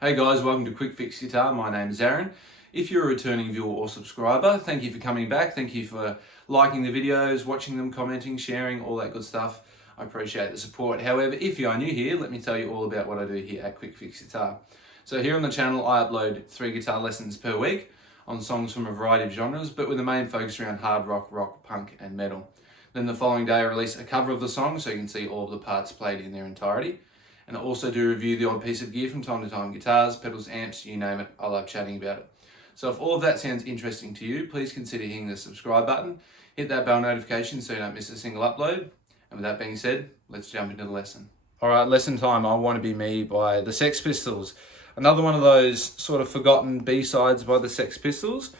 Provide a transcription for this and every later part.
Hey guys, welcome to Quickfix Guitar. My name is Aaron. If you're a returning viewer or subscriber, thank you for coming back. Thank you for liking the videos, watching them, commenting, sharing, all that good stuff. I appreciate the support. However, if you are new here, let me tell you all about what I do here at Quickfix Guitar. So here on the channel, I upload 3 guitar lessons per week on songs from a variety of genres, but with a main focus around hard rock, rock, punk, and metal. Then the following day, I release a cover of the song so you can see all of the parts played in their entirety. And I also do review the odd piece of gear from time to time, guitars, pedals, amps, you name it. I love chatting about it. So if all of that sounds interesting to you, please consider hitting the subscribe button, hit that bell notification so you don't miss a single upload. And with that being said, let's jump into the lesson. All right, lesson time, I Want to Be Me by the Sex Pistols. Another one of those sort of forgotten B-sides by the Sex Pistols.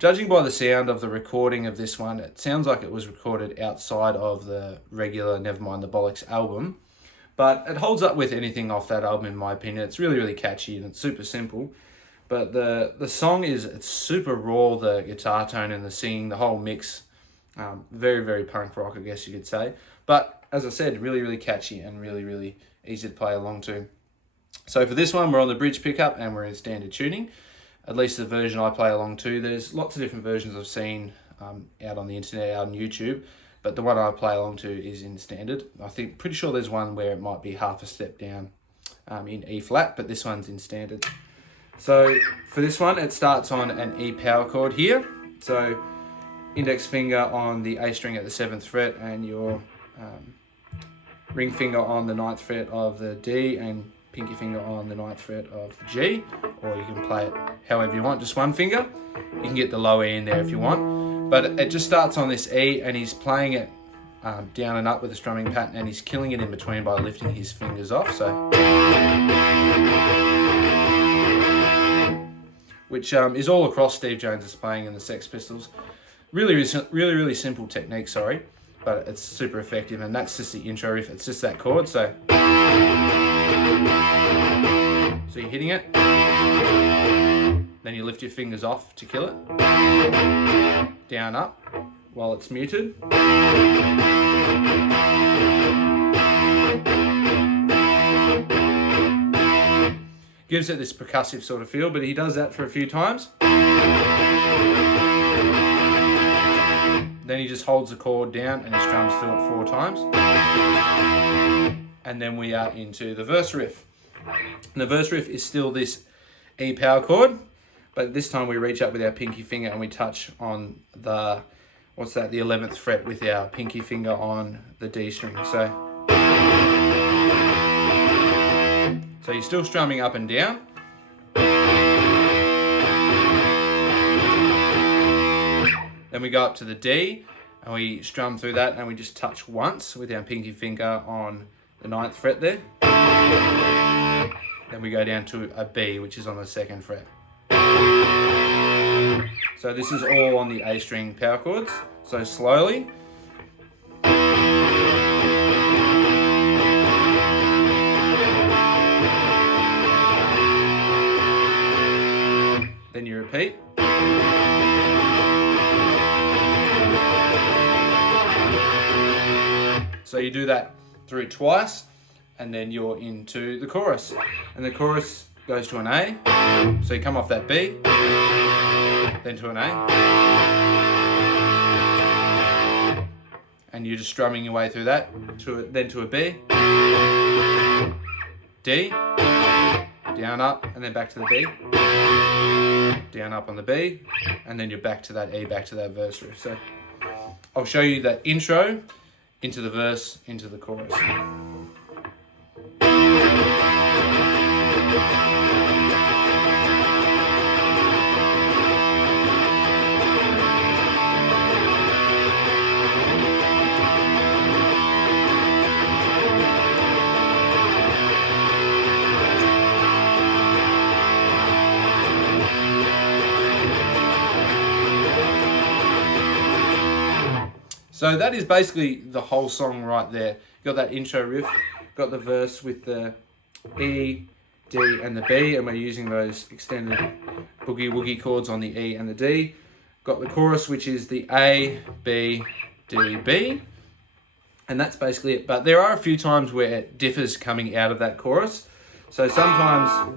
Judging by the sound of the recording of this one, it sounds like it was recorded outside of the regular Nevermind the Bollocks album. But it holds up with anything off that album in my opinion. It's really, really catchy and it's super simple. But the song it's super raw, the guitar tone and the singing, the whole mix. Very, very punk rock, I guess you could say. But as I said, really, really catchy and really, really easy to play along to. So for this one, we're on the bridge pickup and we're in standard tuning. At least the version I play along to. There's lots of different versions I've seen out on the internet, out on YouTube. But the one I play along to is in standard. Pretty sure there's one where it might be half a step down in E flat, but this one's in standard. So for this one, it starts on an E power chord here. So index finger on the A string at the 7th fret and your ring finger on the 9th fret of the D and pinky finger on the 9th fret of the G, or you can play it however you want, just one finger. You can get the low E in there if you want. But it just starts on this E and he's playing it down and up with a strumming pattern and he's killing it in between by lifting his fingers off. So, which is all across Steve Jones's playing in the Sex Pistols. Really simple technique, sorry, but it's super effective. And that's just the intro riff. It's just that chord. So you're hitting it, then you lift your fingers off to kill it. Down, up, while it's muted. Gives it this percussive sort of feel, but he does that for a few times. Then he just holds the chord down and he strums through it 4 times. And then we are into the verse riff. And the verse riff is still this E power chord, but this time we reach up with our pinky finger and we touch on the 11th fret with our pinky finger on the D string. So you're still strumming up and down. Then we go up to the D and we strum through that and we just touch once with our pinky finger on the 9th fret there. Then we go down to a B, which is on the 2nd fret. So this is all on the A string power chords. So slowly. Then you repeat. So you do that through twice, and then you're into the chorus. And the chorus goes to an A. So you come off that B, then to an A. And you're just strumming your way through that, then to a B, D, down, up, and then back to the B, down, up on the B, and then you're back to that E, back to that verse riff. So I'll show you that intro, into the verse, into the chorus. So that is basically the whole song right there. You got that intro riff, got the verse with the E, D and the B, and we're using those extended boogie woogie chords on the E and the D. Got the chorus, which is the A, B, D, B. And that's basically it. But there are a few times where it differs coming out of that chorus. So sometimes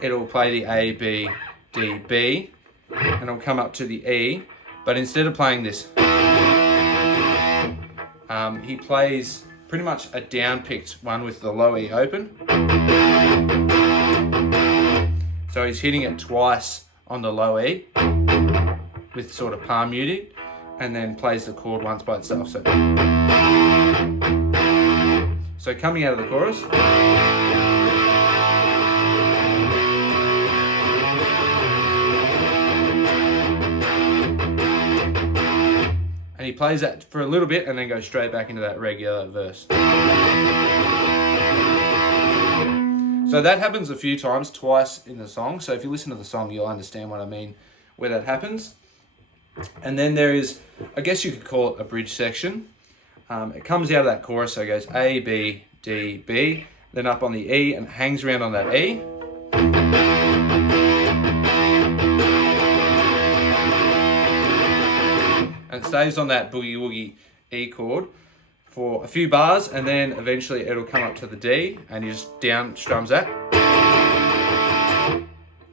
it'll play the A, B, D, B, and it'll come up to the E, but instead of playing this, he plays pretty much a down-picked one with the low E open. So he's hitting it twice on the low E with sort of palm muting, and then plays the chord once by itself. So coming out of the chorus, and he plays that for a little bit and then goes straight back into that regular verse. So that happens a few times, twice in the song. So if you listen to the song, you'll understand what I mean where that happens. And then there is, I guess you could call it a bridge section. It comes out of that chorus, so it goes A, B, D, B, then up on the E and hangs around on that E. And it stays on that boogie woogie E chord for a few bars, and then eventually it'll come up to the D and he just down strums that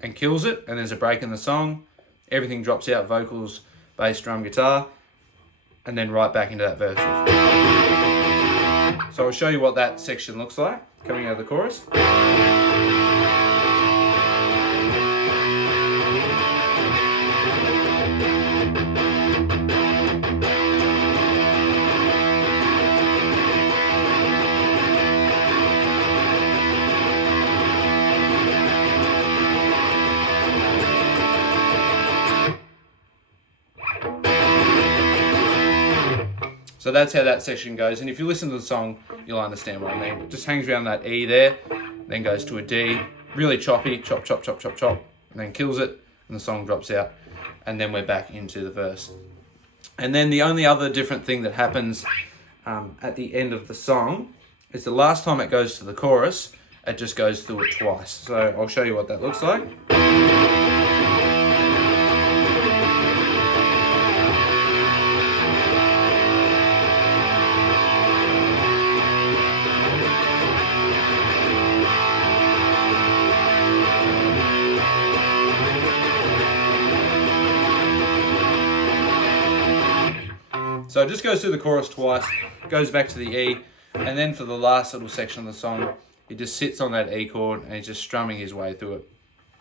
and kills it, and there's a break in the song. Everything drops out, vocals, bass, drum, guitar, and then right back into that verse. So I'll show you what that section looks like coming out of the chorus. So that's how that section goes, and if you listen to the song, you'll understand what I mean. It just hangs around that E there, then goes to a D, really choppy, chop, chop, chop, chop, chop, and then kills it, and the song drops out, and then we're back into the verse. And then the only other different thing that happens at the end of the song is the last time it goes to the chorus, it just goes through it twice. So I'll show you what that looks like. So it just goes through the chorus twice, goes back to the E, and then for the last little section of the song, he just sits on that E chord and he's just strumming his way through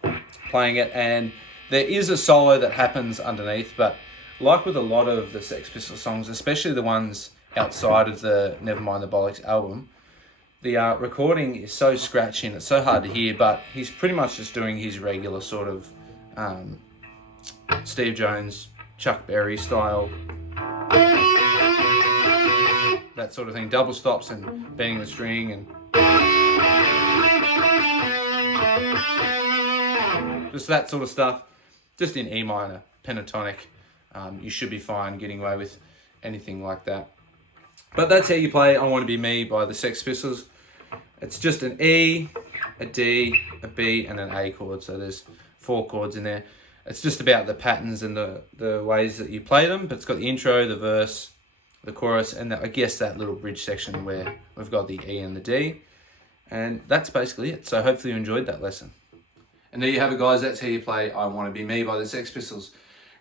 it, playing it. And there is a solo that happens underneath, but like with a lot of the Sex Pistols songs, especially the ones outside of the Nevermind the Bollocks album, the recording is so scratchy and it's so hard to hear, but he's pretty much just doing his regular sort of Steve Jones, Chuck Berry style, that sort of thing, double stops and bending the string and just that sort of stuff, just in E minor, pentatonic. You should be fine getting away with anything like that. But that's how you play I Want to Be Me by the Sex Pistols. It's just an E, a D, a B and an A chord, so there's 4 chords in there. It's just about the patterns and the ways that you play them, but it's got the intro, the verse, the chorus, and I guess that little bridge section where we've got the E and the D. And that's basically it. So hopefully you enjoyed that lesson. And there you have it, guys. That's how you play I Want to Be Me by the Sex Pistols.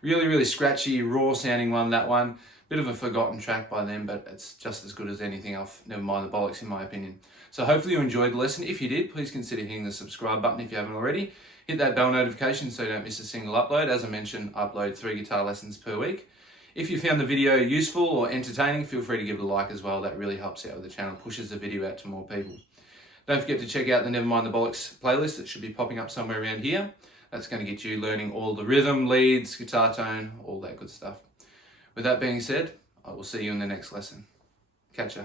Really, really scratchy, raw sounding one, that one. Bit of a forgotten track by them, but it's just as good as anything off Nevermind the Bollocks in my opinion. So hopefully you enjoyed the lesson. If you did, please consider hitting the subscribe button if you haven't already. Hit that bell notification so you don't miss a single upload. As I mentioned, I upload 3 guitar lessons per week. If you found the video useful or entertaining, feel free to give it a like as well. That really helps out with the channel, pushes the video out to more people. Don't forget to check out the Nevermind the Bollocks playlist that should be popping up somewhere around here. That's going to get you learning all the rhythm, leads, guitar tone, all that good stuff. With that being said, I will see you in the next lesson. Catch ya.